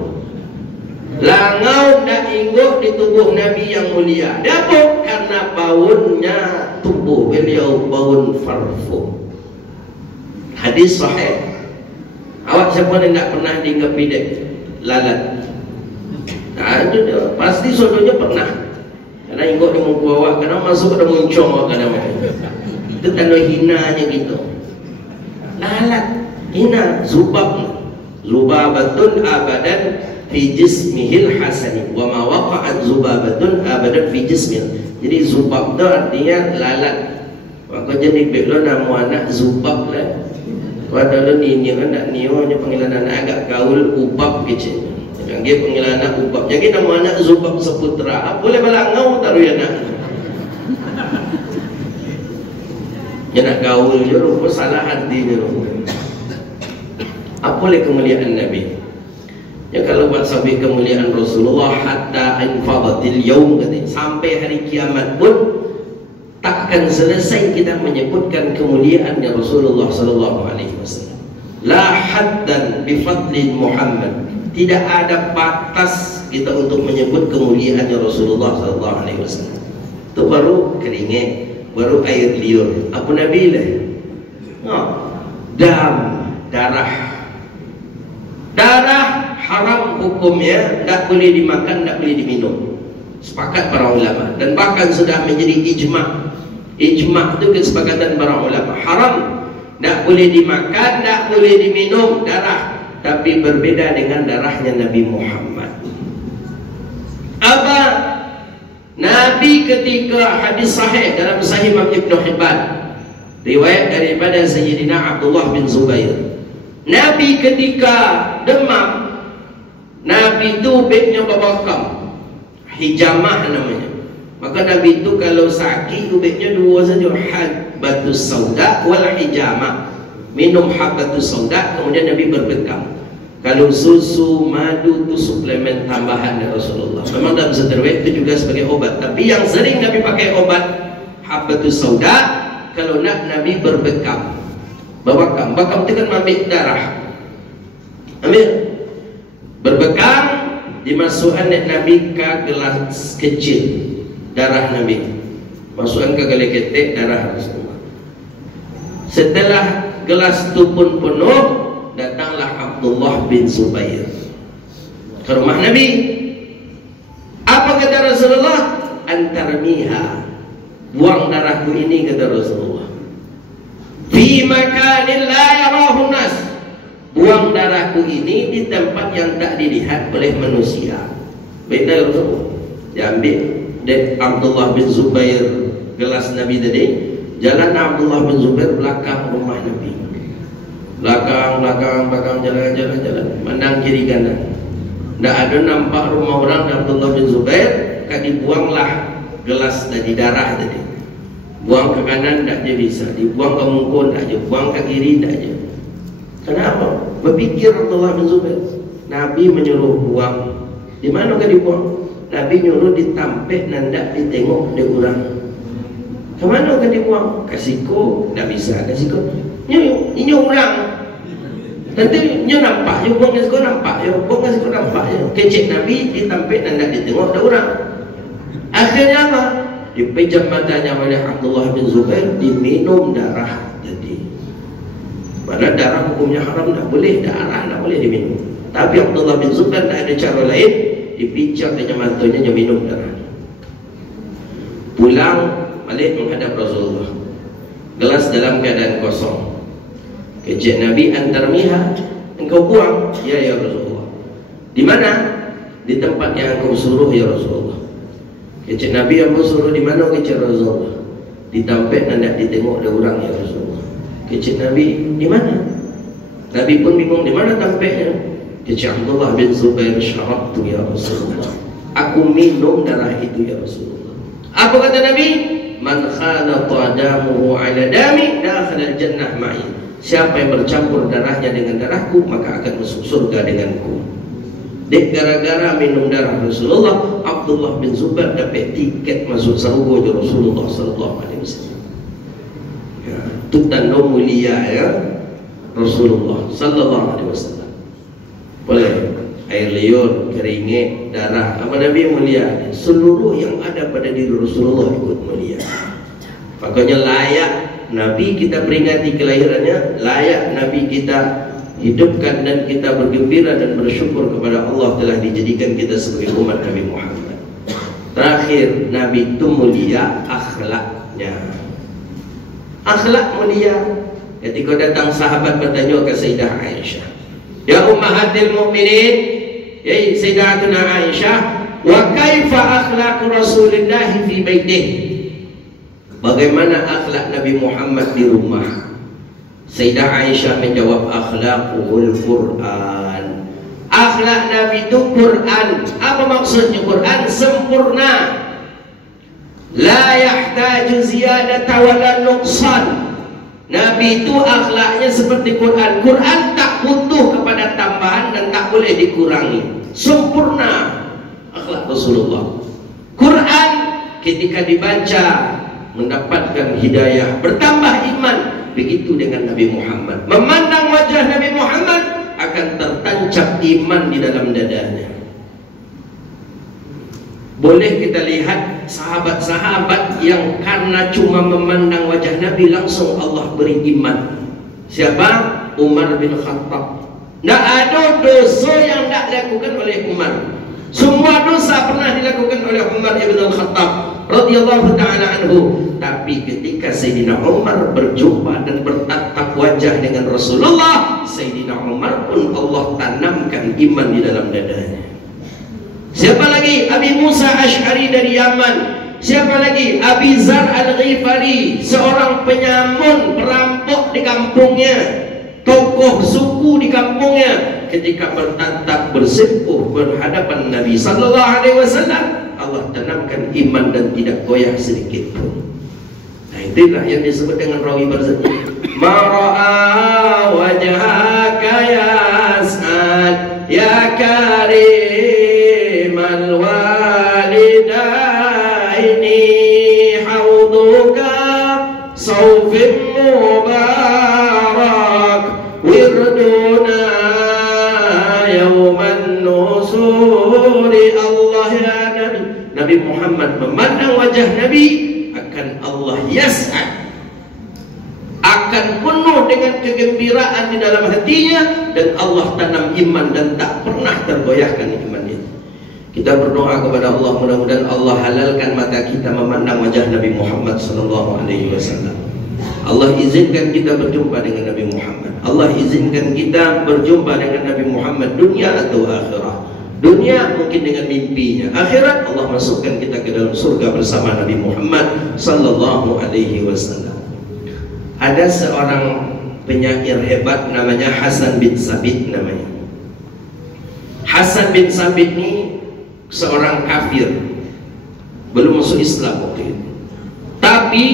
Langau dak inggup di tubuh Nabi yang mulia. Dapur karena baunya tubuh beliau, bau parfum. Hadis sahih. Awak siapa yang tak pernah diinggapi dek lalat? Nah, itu dia. Pasti sodonya pernah. Karena inggup di muka awak, karena masuk ada muncung awak kadang. Itu tanda hinanya gitu. Lalat, hina, zubab. Zubabatun abadan fi jismihil hasani wa ma waqa'at zubabatun abadan fi jismil. Jadi zubab tu artinya lalat. Maka jadi beklo nama anak zubab lah. Kalau lo ni anak ni hanya panggilan anak agak gaul ubab kecil. Yang dia panggilan anak ubab. Jadi nama anak zubab seputra. Boleh balangau taruh ya nak. Dia nak gaul je rupa salah hati je rupa. Apa boleh kemuliaan Nabi? Ya kalau buat sampai kemuliaan Rasulullah hatta infadatil yaum katanya, sampai hari kiamat pun takkan selesai kita menyebutkan kemuliaannya Rasulullah sallallahu alaihi wasallam. La haddan bi fadli Muhammad. Tidak ada batas kita untuk menyebut kemuliaannya Rasulullah sallallahu alaihi wasallam. Itu baru keringat, baru air liur. Apa Nabi lah? Darah haram hukumnya, tak boleh dimakan, tak boleh diminum. Sepakat para ulama, dan bahkan sudah menjadi ijma'. Ijma' itu kesepakatan para ulama. Haram, tak boleh dimakan, tak boleh diminum darah. Tapi berbeda dengan darahnya Nabi Muhammad. Apa? Nabi ketika hadis sahih dalam Sahih Imam Ibn Hibban, riwayat daripada Sayyidina Abdullah bin Zubair, Nabi ketika demam, Nabi itu ubitnya babakam, hijamah namanya. Maka Nabi itu kalau sakit ubitnya dua saja, habbatus sauda wal hijamah. Minum habbatus sauda, kemudian Nabi berbekam. Kalau susu, madu itu suplemen tambahan dari Rasulullah. Memang dalam seterwet itu juga sebagai obat. Tapi yang sering Nabi pakai obat habbatus sauda kalau nak Nabi berbekam. Babakam, bakam itu kan ambil darah. Ambil berbekam, dimasukkan Nabi ke gelas kecil darah Nabi, masukkan ke gelas ketek darah Rasulullah. Setelah gelas itu pun penuh, datanglah Abdullah bin Zubair ke rumah Nabi. Apa kata Rasulullah? Antarmiha, buang darahku ini, kata Rasulullah. Fi makanin la yarahu nas, buang darahku ini di tempat yang tak dilihat oleh manusia. Beda Rasulullah. Dia ambil dari Abdullah bin Zubair gelas Nabi tadi, jalan Abdullah bin Zubair belakang rumah Nabi. Belakang, jalan, mandang kiri kanan. Tak ada nampak rumah orang Abdullah bin Zubair, kan dibuanglah gelas tadi, darah tadi. Buang ke kanan tak je bisa, dibuang ke mungkun tak je, buang ke kiri tak je. Kenapa? Berfikir Abdullah bin Zubair, Nabi menyuruh buang, di mana kan dibuang? Nabi nyuruh ditampek, nandak ditengok dia orang. Ke mana kan dibuang? Kasiko tak bisa, kasiko ini orang. Nanti nyo nampak je, buang kasiko nampak je, buang kasiko nampak je. Kecek Nabi ditampek, nandak ditengok dia orang. Akhirnya apa? Dipejam matanya oleh Abdullah bin Zubair, diminum darah tadi. Padahal darah hukumnya haram, tak boleh, darah tak boleh diminum. Tapi Abdullah bin Zubair tak ada cara lain, dipijak dengan matanya, dia minum darah. Pulang balik menghadap Rasulullah, gelas dalam keadaan kosong. Kecik Nabi, antarmiha, engkau buang? Ya Rasulullah. Di mana? Di tempat yang engkau suruh ya Rasulullah. Kecik Nabi yang suruh di mana? Kecik Rasulullah. Ditampek dan tak ditengok ada orang ya Rasulullah. Kecik Nabi di mana? Nabi pun bingung di mana tampeknya. Kecik Abdullah bin Zubair, syarabtu ya Rasulullah, aku minum darah itu ya Rasulullah. Apa kata Nabi? Man khana ta'damuhu ala dami dakhala al-jannah ma'i. Siapa yang bercampur darahnya dengan darahku, maka akan masuk surga denganku. Dek gara-gara minum darah Rasulullah, Abdullah bin Zubair dapat tiket masuk surga Rasulullah sallallahu alaihi wasallam. Ya, itu tanda mulia ya Rasulullah sallallahu alaihi wasallam. Boleh air liur, keringat, darah, apa Nabi mulia. Seluruh yang ada pada diri Rasulullah ikut mulia. Makanya layak Nabi kita peringati kelahirannya, layak Nabi kita hidupkan dan kita bergembira dan bersyukur kepada Allah telah dijadikan kita sebagai umat Nabi Muhammad. Terakhir, Nabi itu mulia akhlaknya. Akhlak mulia. Ketika datang sahabat bertanya ke Sayyidah Aisyah, Ya ummahatil mu'minin, ya Sayyidatuna Aisyah, wa kaifa akhlaq Rasulullah fi baitih. Bagaimana akhlak Nabi Muhammad di rumah? Sayyidah Aisyah menjawab, akhlaqul Quran. Akhlak Nabi itu Quran. Apa maksudnya Quran? Sempurna. La yahtaju ziyadata wala nuqsan. Nabi itu akhlaknya seperti Quran. Quran tak butuh kepada tambahan dan tak boleh dikurangi. Sempurna akhlak Rasulullah. Quran ketika dibaca mendapatkan hidayah, bertambah iman. Begitu dengan Nabi Muhammad. Memandang wajah Nabi Muhammad akan tertancap iman di dalam dadanya. Boleh kita lihat sahabat-sahabat yang karena cuma memandang wajah Nabi langsung Allah beri iman. Siapa? Umar bin Khattab. Tidak ada dosa yang tidak dilakukan oleh Umar. Semua dosa pernah dilakukan oleh Umar bin Khattab radhiyallahu taala anhu. Tapi ketika Sayyidina Umar berjumpa dan bertatap wajah dengan Rasulullah, Sayyidina Umar pun Allah tanamkan iman di dalam dadanya. Siapa lagi? Abi Musa Asy'ari dari Yaman. Siapa lagi? Abi Zar Al-Ghifari, seorang penyamun, perampok di kampungnya, tokoh suku di kampungnya. Ketika bertatap bersimpuh berhadapan Nabi sallallahu alaihi wasallam, Allah tanamkan iman dan tidak goyah sedikit pun. Nah, itulah yang disebut dengan rawi barzakh. Ma ra'a wajhaka ya As'ad ya Karim al-walidaini hauduka sawfin mubarak wirduna yawman nusuri. Allah ya Nabi. Nabi Muhammad memandang wajah Nabi akan Allah yas'ad, akan penuh dengan kegembiraan di dalam hatinya, dan Allah tanam iman dan tak pernah tergoyahkan iman itu. Kita berdoa kepada Allah, mudah-mudahan Allah halalkan mata kita memandang wajah Nabi Muhammad sallallahu alaihi wasallam. Allah izinkan kita berjumpa dengan Nabi Muhammad. Allah izinkan kita berjumpa dengan Nabi Muhammad dunia atau akhirat. Dunia mungkin dengan mimpinya, akhirat Allah masukkan kita ke dalam surga bersama Nabi Muhammad sallallahu alaihi wasallam. Ada seorang penyair hebat namanya Hasan bin Sabit namanya. Hasan bin Sabit ini seorang kafir, belum masuk Islam waktu itu. Tapi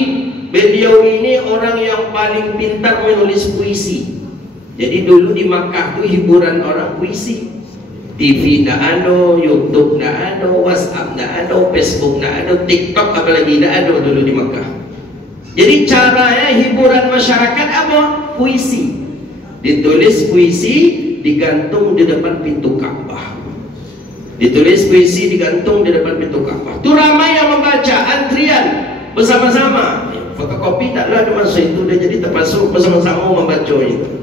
beliau ini orang yang paling pintar menulis puisi. Jadi dulu di Makkah itu hiburan orang puisi. TV tidak ada, YouTube tidak ada, WhatsApp tidak ada, Facebook tidak ada, TikTok apalagi tidak ada dulu di Makkah. Jadi caranya hiburan masyarakat apa? Puisi. Ditulis puisi, digantung di depan pintu Ka'bah. Ditulis puisi, digantung di depan pintu Ka'bah. Itu ramai yang membaca, antrian bersama-sama. Fotokopi tak ada masa itu, dia jadi terpasuk bersama-sama membaca itu.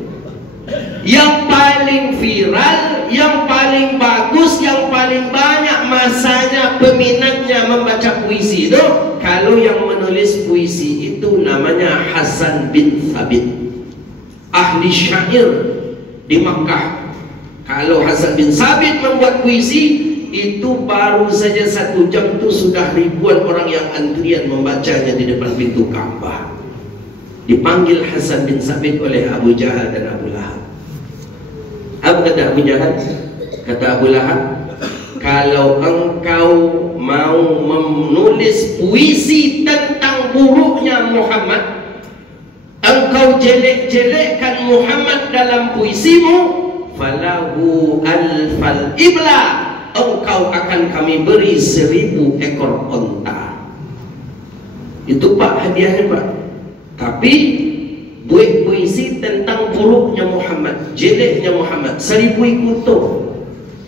Yang paling viral, yang paling bagus, yang paling banyak masanya peminatnya membaca puisi itu, kalau yang menulis puisi itu namanya Hasan bin Sabit, ahli syair di Makkah. Kalau Hasan bin Sabit membuat puisi itu baru saja 1 jam itu sudah ribuan orang yang antrian membacanya di depan pintu Ka'bah. Dipanggil Hasan bin Sabit oleh Abu Jahal dan Abu Lahab. Apa kata Abu Jahal? Kata Abu Lahab, kalau engkau mau menulis puisi tentang buruknya Muhammad, engkau jelek-jelekkan Muhammad dalam puisimu, falahu alfal ibla, engkau akan kami beri 1000 ekor onta. Itu Pak hadiahnya Pak. Tapi buat puisi tentang buruknya Muhammad, jeleknya Muhammad, 1000 kunto.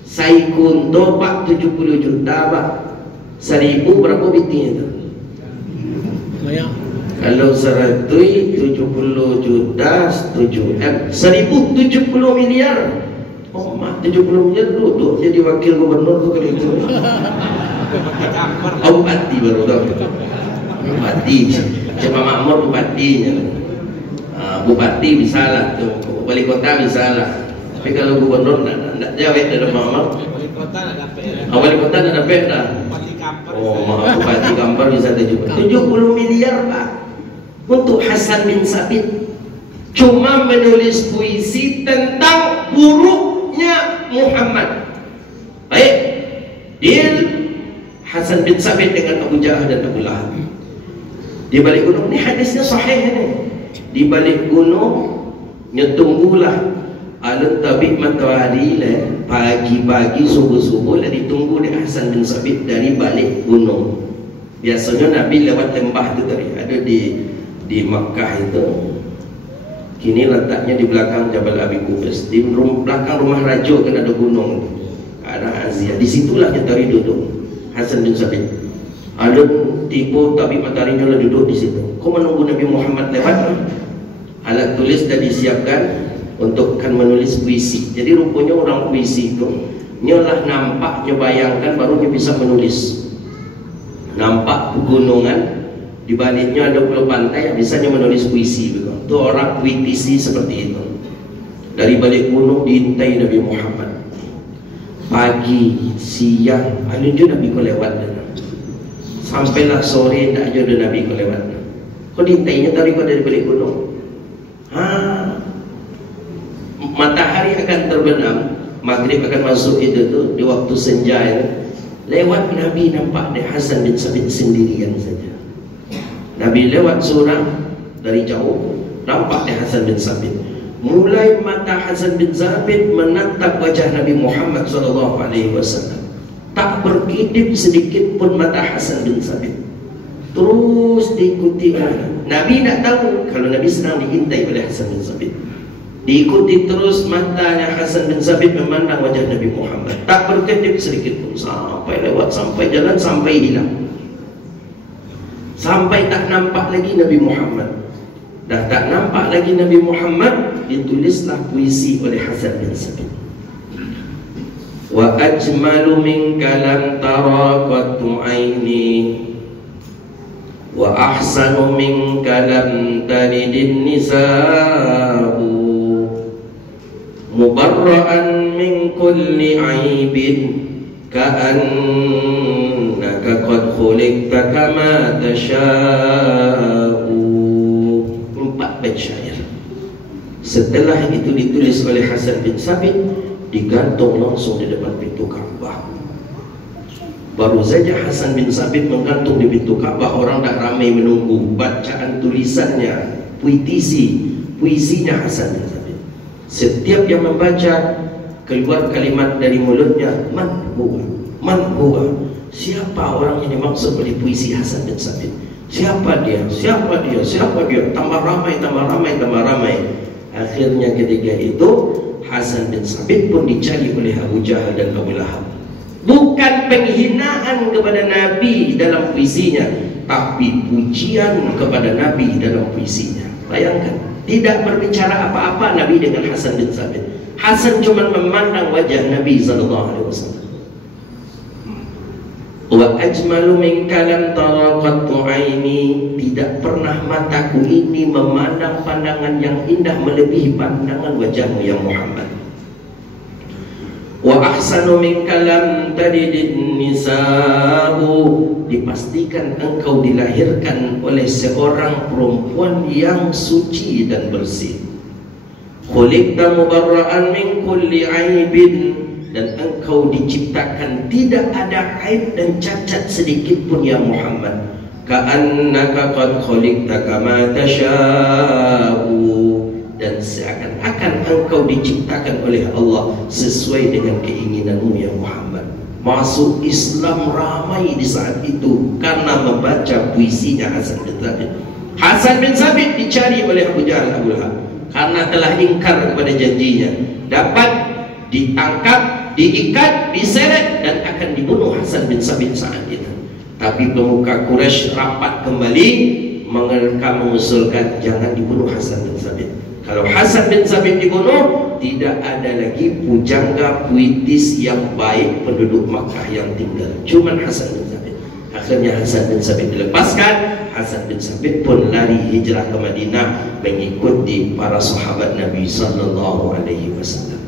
Saya kunto Pak 70 juta Pak. 1000 berapa bitinya itu? Kalau 100 70 juta 7 1070 miliar. Oh mak 70 miliar duduk jadi wakil gubernur tuh kali itu. Oh bupati baru tahu. Bupati, cuma makmur bupatinya. Bupati bisa lah, wali kota bisa lah. Tapi kalau gubernur nak jawab dalam Muhammad. Wali kota nak dapat. Wali kota nak dapat dah. Bupati Kampar. Oh, maaf Bupati Kampar bisa 70 miliar Pak untuk Hasan bin Sabit. Cuma menulis puisi tentang buruknya Muhammad. Baik, deal Hasan bin Sabit dengan Abu Jahal dan Abu Lahab. Di balik gunung ni hadisnya sahih ni. Di balik gunung nyetunggulah alun tabik matahari lah, pagi-pagi subuh-subuh lah ditunggu di Hasan bin Sabit dari balik gunung. Biasanya Nabi lewat lembah tu tadi, ada di Makkah itu. Kini letaknya di belakang Jabal Abi Qubais, di belakang rumah raja kan ada gunung tu, arah Azia. Disitulah kita duduk Hasan bin Sabit. Ada tipu tapi mataharinya lah duduk di situ. Kau menunggu Nabi Muhammad lewat. Alat tulis dah disiapkan untuk kan menulis puisi. Jadi rupanya orang puisi itu nyolah nampak, nyobayangkan baru dia bisa menulis. Nampak pegunungan, di baliknya ada pulau pantai, bisanya menulis puisi. Itu orang puitisi seperti itu. Dari balik gunung diintai Nabi Muhammad. Pagi, siang, ada Nabi kau lewat. Sampailah sore tak ada Nabi kau lewat. Kau diintainya tadi kau dari balik gunung. Matahari akan terbenam, maghrib akan masuk itu tu di waktu senja itu. Lewat Nabi nampak dia Hasan bin Sabit sendirian saja. Nabi lewat seorang dari jauh, nampak dia Hasan bin Sabit. Mulai mata Hasan bin Sabit menatap wajah Nabi Muhammad SAW. Tak berkedip sedikit pun mata Hasan bin Sabit. Terus diikuti Nabi tak tahu kalau Nabi sedang diintai oleh Hasan bin Sabit. Diikuti terus matanya Hasan bin Sabit memandang wajah Nabi Muhammad. Tak berkedip sedikit pun sampai lewat, sampai jalan, sampai hilang. Sampai tak nampak lagi Nabi Muhammad. Dah tak nampak lagi Nabi Muhammad, ditulislah puisi oleh Hasan bin Sabit. Wa ajmalu minka lam tara qattu aini wa ahsanu minka lam talidin nisa'u mubarra'an min kulli aibin ka'annaka qad khuliqta kama tasha'u. 4 bait syair. Setelah itu ditulis oleh Hasan bin Sabit, digantung langsung di depan pintu Ka'bah. Baru saja Hasan bin Sabit menggantung di pintu Ka'bah, orang dah ramai menunggu bacaan tulisannya, puisinya Hasan bin Sabit. Setiap yang membaca, keluar kalimat dari mulutnya, man huwa, siapa orang yang dimaksud oleh puisi Hasan bin Sabit? Siapa dia? Tambah ramai. Akhirnya ketika itu Hasan bin Sabit pun dicari oleh Abu Jahal dan Abu Lahab. Bukan penghinaan kepada Nabi dalam puisinya, tapi pujian kepada Nabi dalam puisinya. Bayangkan, tidak berbicara apa-apa Nabi dengan Hasan bin Sabit. Hasan cuma memandang wajah Nabi SAW. Wa ajmalu minka lam tara qattu aini, tidak pernah mataku ini memandang pandangan yang indah melebihi pandangan wajahmu ya Muhammad. Wa ahsanu minka lam talidin nisa'u, dipastikan engkau dilahirkan oleh seorang perempuan yang suci dan bersih. Khuliqta mubarra'an min kulli aibin, dan engkau diciptakan tidak ada aib dan cacat sedikit pun ya Muhammad. Ka'annaka qad khuliqta kama tasha'u, dan seakan-akan engkau diciptakan oleh Allah sesuai dengan keinginanmu ya Muhammad. Masuk Islam ramai di saat itu karena membaca puisinya Hasan bin Sabit. Hasan bin Sabit dicari oleh Abu Jahal Abu Lahab karena telah ingkar kepada janjinya. Dapat ditangkap, diikat, diseret dan akan dibunuh Hasan bin Sabit saat itu. Tapi pemuka Quraisy rapat kembali, mereka mengusulkan jangan dibunuh Hasan bin Sabit. Kalau Hasan bin Sabit dibunuh, tidak ada lagi pujangga puitis yang baik penduduk Makkah yang tinggal, cuma Hasan bin Sabit. Akhirnya Hasan bin Sabit dilepaskan. Hasan bin Sabit pun lari hijrah ke Madinah mengikuti para sahabat Nabi sallallahu alaihi wasallam.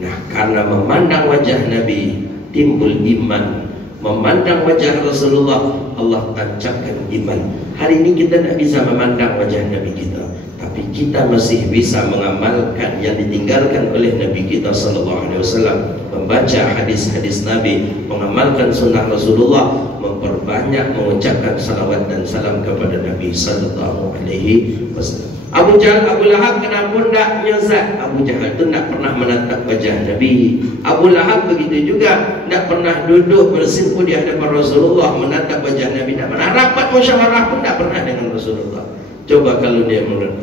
Nah, karena memandang wajah Nabi timbul iman. Memandang wajah Rasulullah, Allah tancapkan iman. Hari ini kita tidak bisa memandang wajah Nabi kita, tapi kita masih bisa mengamalkan yang ditinggalkan oleh Nabi kita sallallahu alaihi wasallam, membaca hadis-hadis Nabi, mengamalkan sunnah Rasulullah, memperbanyak mengucapkan salawat dan salam kepada Nabi sallallahu alaihi wasallam. Abu Jahal, Abu Lahab kenapa tidak nyesat? Abu Jahal itu tidak pernah menatap wajah Nabi. Abu Lahab begitu juga, tidak pernah duduk bersimpuh di hadapan Rasulullah menatap wajah Nabi. Tidak pernah rapat musyawarah pun tidak pernah dengan Rasulullah. Coba kalau dia menurut,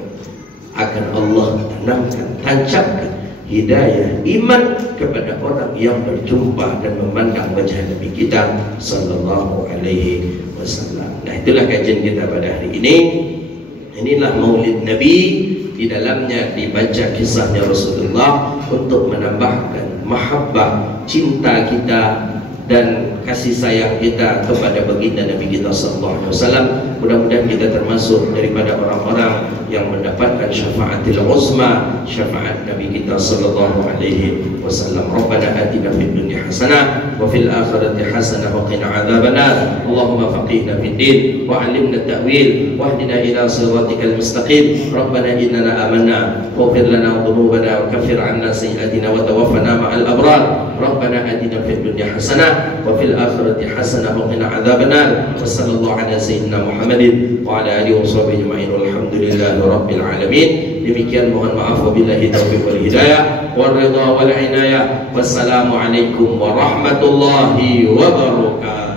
akan Allah tanamkan, tancapkan hidayah iman kepada orang yang berjumpa dan memandang wajah Nabi kita sallallahu alaihi wasallam. Nah, itulah kajian kita pada hari ini. Inilah Maulid Nabi, di dalamnya dibaca kisahnya Rasulullah untuk menambahkan mahabbah, cinta kita dan kasih sayang kita kepada baginda Nabi kita sallallahu alaihi wasallam. Mudah-mudahan kita termasuk daripada orang-orang yang mendapatkan syafaatil uzma, syafaat Nabi kita sallallahu alaihi wasallam. Rabbana atina fid dunya hasanah wa fil akhirati hasanah wa qina adzabannar. Allahumma faqihna fid din wa 'allimna at-ta'wil wa hdina ila siratikal mustaqim. Rabbana innana amanna waghfir lana dhunubana wa kaffir 'anna sayyi'atina wa tawaffana ma'al abrar. Rabbana atina fid dunya hasanah wa fil akhirati hasanah wa qina adzabannar. Wa sallallahu ala sayyidina Muhammadin wa ala alihi washabbihi ajma'in. Walhamdulillahi rabbil alamin. Demikian, mohon maaf, wabillahi taufiq wal hidayah wal ridha wal inayah. Wassalamu alaikum warahmatullahi wabarakatuh.